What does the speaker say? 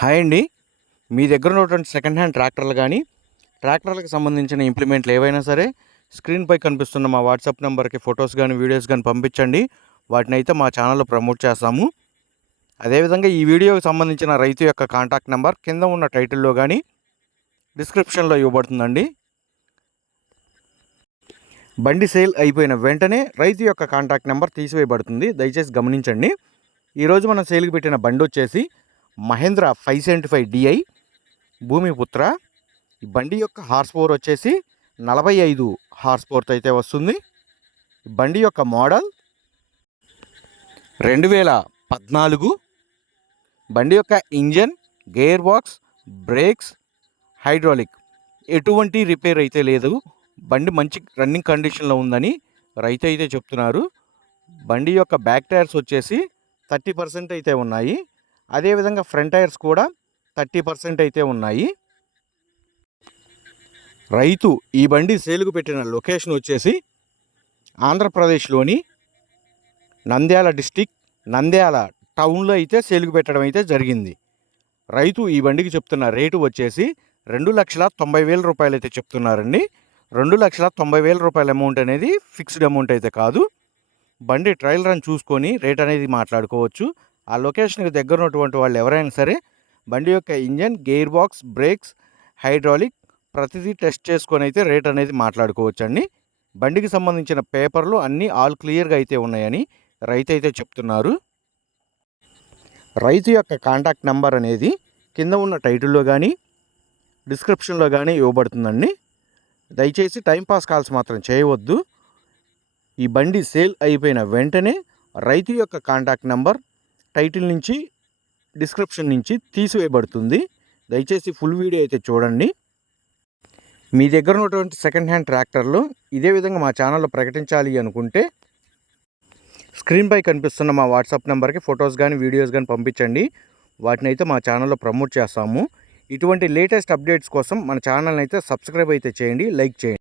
Hi అండి. మీ దగ్గర ఉన్నటువంటి సెకండ్ హ్యాండ్ ట్రాక్టర్లు కానీ ట్రాక్టర్లకు సంబంధించిన ఇంప్లిమెంట్లు ఏవైనా సరే స్క్రీన్పై కనిపిస్తున్న మా వాట్సాప్ నెంబర్కి ఫొటోస్ కానీ వీడియోస్ కానీ పంపించండి. వాటిని అయితే మా ఛానల్లో ప్రమోట్ చేస్తాము. అదేవిధంగా ఈ వీడియోకి సంబంధించిన రైతు యొక్క కాంటాక్ట్ నెంబర్ కింద ఉన్న టైటిల్లో కానీ డిస్క్రిప్షన్లో ఇవ్వబడుతుందండి. బండి సేల్ అయిపోయిన వెంటనే రైతు యొక్క కాంటాక్ట్ నెంబర్ తీసివేయబడుతుంది. దయచేసి గమనించండి. ఈరోజు మనం సేల్కి పెట్టిన బండి వచ్చేసి మహేంద్ర 575 DI భూమిపుత్ర. ఈ బండి యొక్క హార్స్ పవర్ వచ్చేసి 45 హార్స్ పవర్తో అయితే వస్తుంది. బండి యొక్క మోడల్ 2014. బండి యొక్క engine, gear box, brakes, hydraulic ఎటువంటి రిపేర్ అయితే లేదు. బండి మంచి రన్నింగ్ కండిషన్లో ఉందని రైతు అయితే చెప్తున్నారు. బండి యొక్క బ్యాక్ టైర్స్ వచ్చేసి 30% అయితే ఉన్నాయి. అదేవిధంగా ఫ్రంట్ టైర్స్ కూడా 30% అయితే ఉన్నాయి. రైతు ఈ బండి సేలుకు పెట్టిన లొకేషన్ వచ్చేసి ఆంధ్రప్రదేశ్లోని నంద్యాల డిస్టిక్, నంద్యాల టౌన్లో అయితే సేలుకు పెట్టడం అయితే జరిగింది. రైతు ఈ బండికి చెప్తున్న రేటు వచ్చేసి 2,90,000 రూపాయలు అయితే చెప్తున్నారండి. 2,90,000 రూపాయల అమౌంట్ అనేది ఫిక్స్డ్ అమౌంట్ అయితే కాదు. బండి ట్రయల్ రన్ చూసుకొని రేట్ అనేది మాట్లాడుకోవచ్చు. ఆ లొకేషన్కి దగ్గర ఉన్నటువంటి వాళ్ళు ఎవరైనా సరే బండి యొక్క engine, gear box, brakes, hydraulic ప్రతిదీ టెస్ట్ చేసుకొని అయితే రేట్ అనేది మాట్లాడుకోవచ్చండి. బండికి సంబంధించిన పేపర్లు అన్నీ ఆల్ క్లియర్గా అయితే ఉన్నాయని రైతు అయితే చెప్తున్నారు. రైతు యొక్క కాంటాక్ట్ నెంబర్ అనేది కింద ఉన్న టైటిల్లో కానీ డిస్క్రిప్షన్లో కానీ ఇవ్వబడుతుందండి. దయచేసి టైంపాస్ కాల్స్ మాత్రం చేయవద్దు. ఈ బండి సేల్ అయిపోయిన వెంటనే రైతు యొక్క కాంటాక్ట్ నెంబర్ టైటిల్ నుంచి, డిస్క్రిప్షన్ నుంచి తీసివేయబడుతుంది. దయచేసి ఫుల్ వీడియో అయితే చూడండి. మీ దగ్గర ఉన్నటువంటి సెకండ్ హ్యాండ్ ట్రాక్టర్లు ఇదే విధంగా మా ఛానల్లో ప్రకటించాలి అనుకుంటే స్క్రీన్పై కనిపిస్తున్న మా వాట్సాప్ నెంబర్కి ఫొటోస్ కానీ వీడియోస్ కానీ పంపించండి. వాటిని అయితే మా ఛానల్లో ప్రమోట్ చేస్తాము. ఇటువంటి లేటెస్ట్ అప్డేట్స్ కోసం మన ఛానల్ని అయితే సబ్స్క్రైబ్ అయితే చేయండి, లైక్ చేయండి.